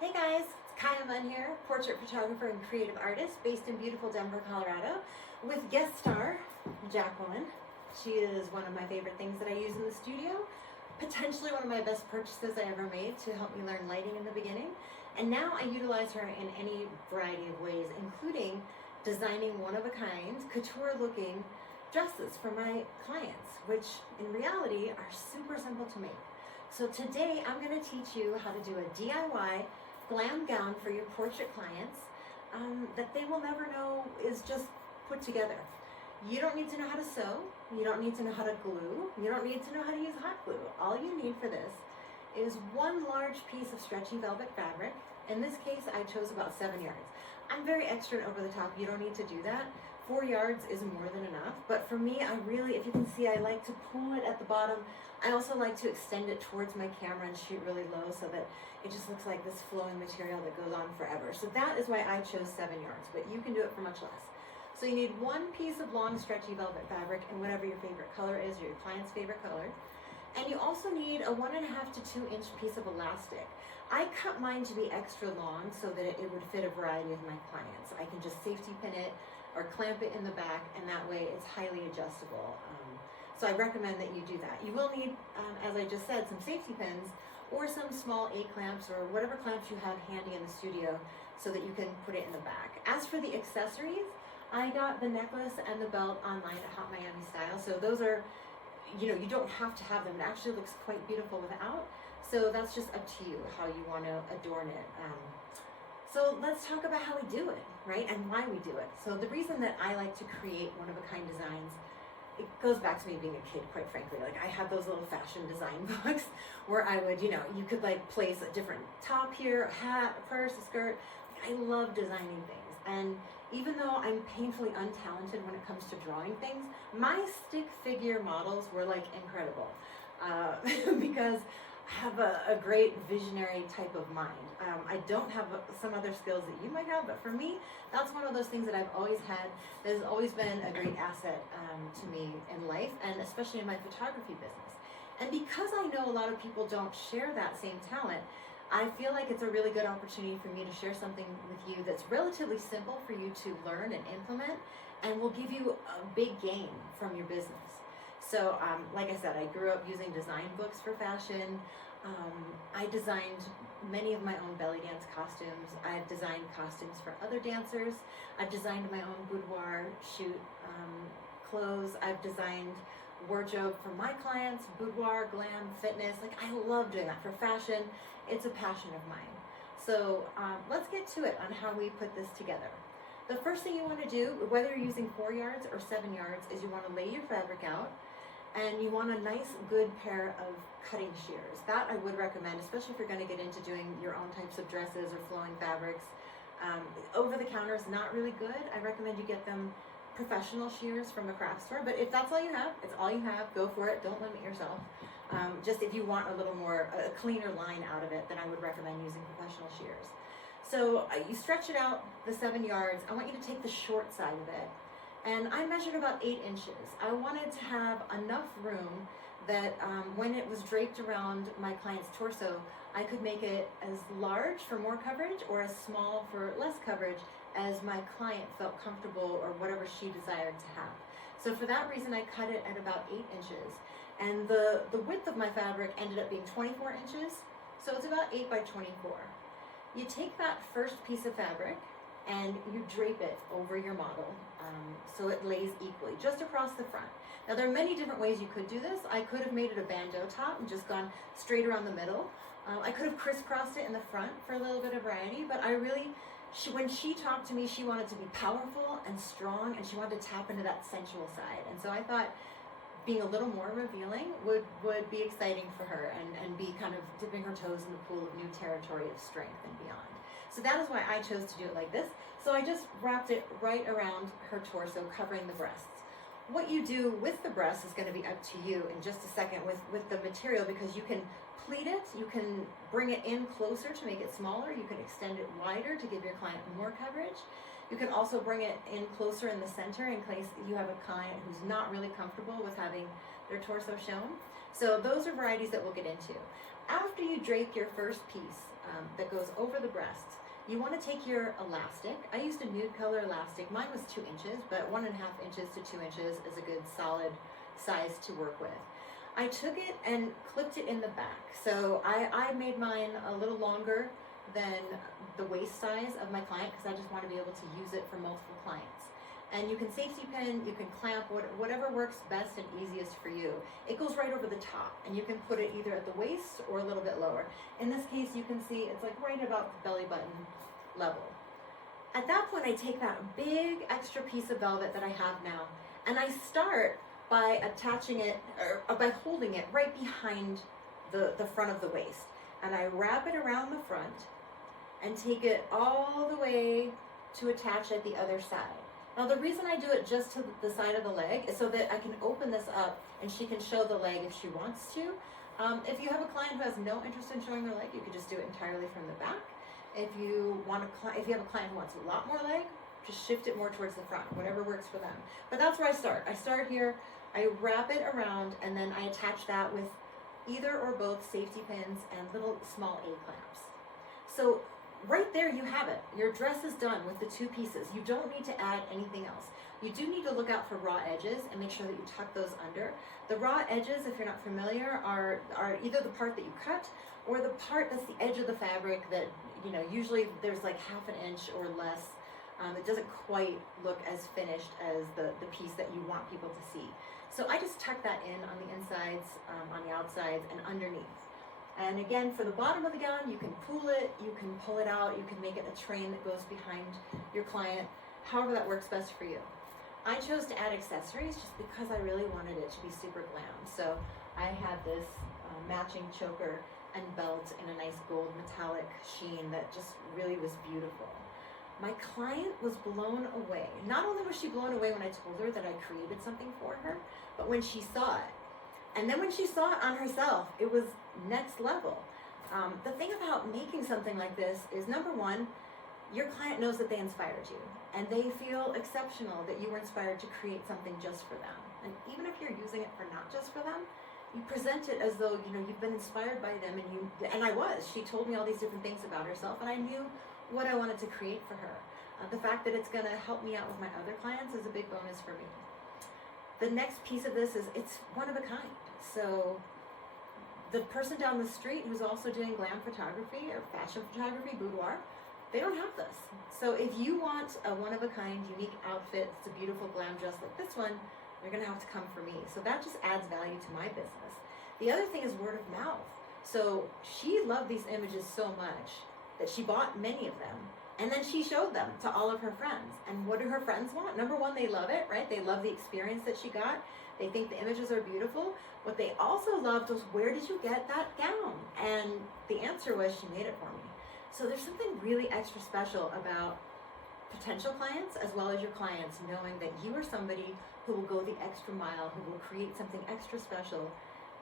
Hey guys, it's Kaya Munn here, portrait photographer and creative artist based in beautiful Denver, Colorado, with guest star Jacqueline. She is one of my favorite things that I use in the studio, potentially one of my best purchases I ever made to help me learn lighting in the beginning. And now I utilize her in any variety of ways, including designing one-of-a-kind, couture-looking dresses for my clients, which in reality are super simple to make. So today I'm going to teach you how to do a DIY glam gown for your portrait clients that they will never know is just put together. You don't need to know how to sew, you don't need to know how to glue, you don't need to know how to use hot glue. All you need for this is one large piece of stretchy velvet fabric. In this case, I chose about 7 yards. I'm very extra and over the top, you don't need to do that. 4 yards is more than enough, but for me, I really, if you can see, I like to pull it at the bottom. I also like to extend it towards my camera and shoot really low so that it just looks like this flowing material that goes on forever. So that is why I chose 7 yards, but you can do it for much less. So you need one piece of long stretchy velvet fabric in whatever your favorite color is, or your client's favorite color. And you also need a 1.5 to 2 inch piece of elastic. I cut mine to be extra long so that it would fit a variety of my clients. I can just safety pin it or clamp it in the back, and that way it's highly adjustable. So I recommend that you do that. You will need, as I just said, some safety pins or some small A-clamps or whatever clamps you have handy in the studio so that you can put it in the back. As for the accessories, I got the necklace and the belt online at Hot Miami Style. So those are, you don't have to have them. It actually looks quite beautiful without. So that's just up to you how you want to adorn it. So let's talk about how we do it, right? And why we do it. So the reason that I like to create one-of-a-kind designs, it goes back to me being a kid, quite frankly. Like I had those little fashion design books where I would, you could like place a different top here, a hat, a purse, a skirt. I love designing things. And even though I'm painfully untalented when it comes to drawing things, my stick figure models were like incredible because I have a great visionary type of mind. I don't have some other skills that you might have, but for me, that's one of those things that I've always had that has always been a great asset to me in life, and especially in my photography business. And because I know a lot of people don't share that same talent, I feel like it's a really good opportunity for me to share something with you that's relatively simple for you to learn and implement, and will give you a big gain from your business. So like I said, I grew up using design books for fashion. I designed many of my own belly dance costumes. I've designed costumes for other dancers. I've designed my own boudoir shoot clothes. I've designed wardrobe for my clients, boudoir, glam, fitness. Like I love doing that for fashion. It's a passion of mine. So let's get to it on how we put this together. The first thing you want to do, whether you're using 4 yards or 7 yards, is you want to lay your fabric out, and you want a nice, good pair of cutting shears. That I would recommend, especially if you're going to get into doing your own types of dresses or flowing fabrics. Over the counter is not really good. I recommend you get them professional shears from a craft store, but if that's all you have, it's all you have, go for it. Don't limit yourself. Just if you want a little more, a cleaner line out of it, then I would recommend using professional shears. So you stretch it out the 7 yards. I want you to take the short side of it. And I measured about 8 inches. I wanted to have enough room that when it was draped around my client's torso, I could make it as large for more coverage or as small for less coverage as my client felt comfortable or whatever she desired to have. So for that reason, I cut it at about 8 inches. And the width of my fabric ended up being 24 inches. So it's about 8 by 24. You take that first piece of fabric and you drape it over your model so it lays equally, just across the front. Now there are many different ways you could do this. I could have made it a bandeau top and just gone straight around the middle. I could have crisscrossed it in the front for a little bit of variety, but I really, when she talked to me, she wanted to be powerful and strong, and she wanted to tap into that sensual side. And so I thought being a little more revealing would be exciting for her and be kind of dipping her toes in the pool of new territory of strength and beyond. So that is why I chose to do it like this. So I just wrapped it right around her torso, covering the breasts. What you do with the breasts is going to be up to you in just a second with the material, because you can pleat it, you can bring it in closer to make it smaller, you can extend it wider to give your client more coverage. You can also bring it in closer in the center in case you have a client who's not really comfortable with having their torso shown. So those are varieties that we'll get into. After you drape your first piece that goes over the breasts. You want to take your elastic. I used a nude color elastic. Mine was 2 inches, but 1.5 inches to 2 inches is a good solid size to work with. I took it and clipped it in the back. So I made mine a little longer than the waist size of my client because I just want to be able to use it for multiple clients. And you can safety pin, you can clamp, whatever works best and easiest for you. It goes right over the top, and you can put it either at the waist or a little bit lower. In this case, you can see it's like right about the belly button level. At that point, I take that big extra piece of velvet that I have now, and I start by attaching it, or by holding it right behind the front of the waist. And I wrap it around the front and take it all the way to attach at the other side. Now the reason I do it just to the side of the leg is so that I can open this up and she can show the leg if she wants to. If you have a client who has no interest in showing their leg, you could just do it entirely from the back. If you have a client who wants a lot more leg, just shift it more towards the front, whatever works for them. But that's where I start. I start here, I wrap it around, and then I attach that with either or both safety pins and little small A-clamps. So right there you have it. Your dress is done with the 2 pieces. You don't need to add anything else. You do need to look out for raw edges and make sure that you tuck those under. The raw edges, if you're not familiar, are either the part that you cut or the part that's the edge of the fabric that, you know, usually there's like 1/2 inch or less. It doesn't quite look as finished as the piece that you want people to see. So I just tuck that in on the insides, on the outsides, and underneath. And again, for the bottom of the gown, you can pull it, you can pull it out, you can make it a train that goes behind your client, however that works best for you. I chose to add accessories just because I really wanted it to be super glam. So I had this matching choker and belt in a nice gold metallic sheen that just really was beautiful. My client was blown away. Not only was she blown away when I told her that I created something for her, but when she saw it. And then when she saw it on herself, it was next level. The thing about making something like this is, number one, your client knows that they inspired you, and they feel exceptional that you were inspired to create something just for them. And even if you're using it for not just for them, you present it as though, you know, you've been inspired by them, and I was. She told me all these different things about herself, and I knew what I wanted to create for her. The fact that it's gonna help me out with my other clients is a big bonus for me. The next piece of this is it's one of a kind. So the person down the street who's also doing glam photography or fashion photography, boudoir, they don't have this. So if you want a one-of-a-kind, unique outfit, it's a beautiful glam dress like this one, you're gonna have to come for me. So that just adds value to my business. The other thing is word of mouth. So she loved these images so much that she bought many of them, and then she showed them to all of her friends. And what do her friends want? Number one, they love it, right? They love the experience that she got. They think the images are beautiful. What they also loved was, where did you get that gown? And the answer was, she made it for me. So there's something really extra special about potential clients as well as your clients knowing that you are somebody who will go the extra mile, who will create something extra special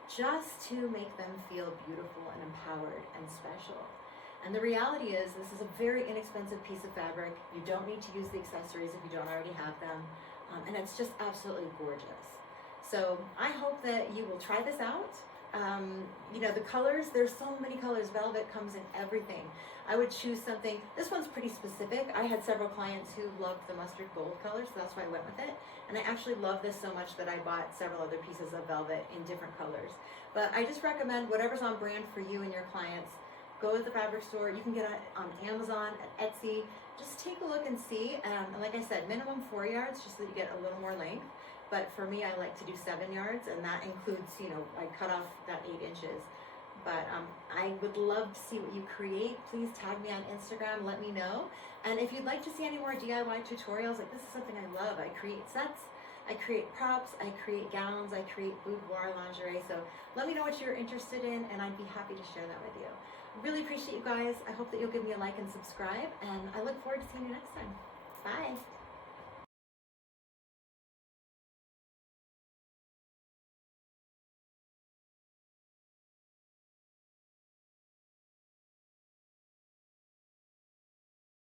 just to make them feel beautiful and empowered and special. And the reality is, this is a very inexpensive piece of fabric. You don't need to use the accessories if you don't already have them. And it's just absolutely gorgeous. So I hope that you will try this out. You know, the colors, there's so many colors. Velvet comes in everything. I would choose something, this one's pretty specific. I had several clients who loved the mustard gold color, so that's why I went with it. And I actually love this so much that I bought several other pieces of velvet in different colors. But I just recommend whatever's on brand for you and your clients. Go to the fabric store. You can get it on Amazon, at Etsy. Just take a look and see. And like I said, minimum 4 yards, just so that you get a little more length. But for me, I like to do 7 yards, and that includes, you know, I cut off that 8 inches. But I would love to see what you create. Please tag me on Instagram, let me know. And if you'd like to see any more DIY tutorials, like this is something I love. I create sets, I create props, I create gowns, I create boudoir lingerie. So let me know what you're interested in, and I'd be happy to share that with you. Really appreciate you guys. I hope that you'll give me a like and subscribe, and I look forward to seeing you next time. Bye.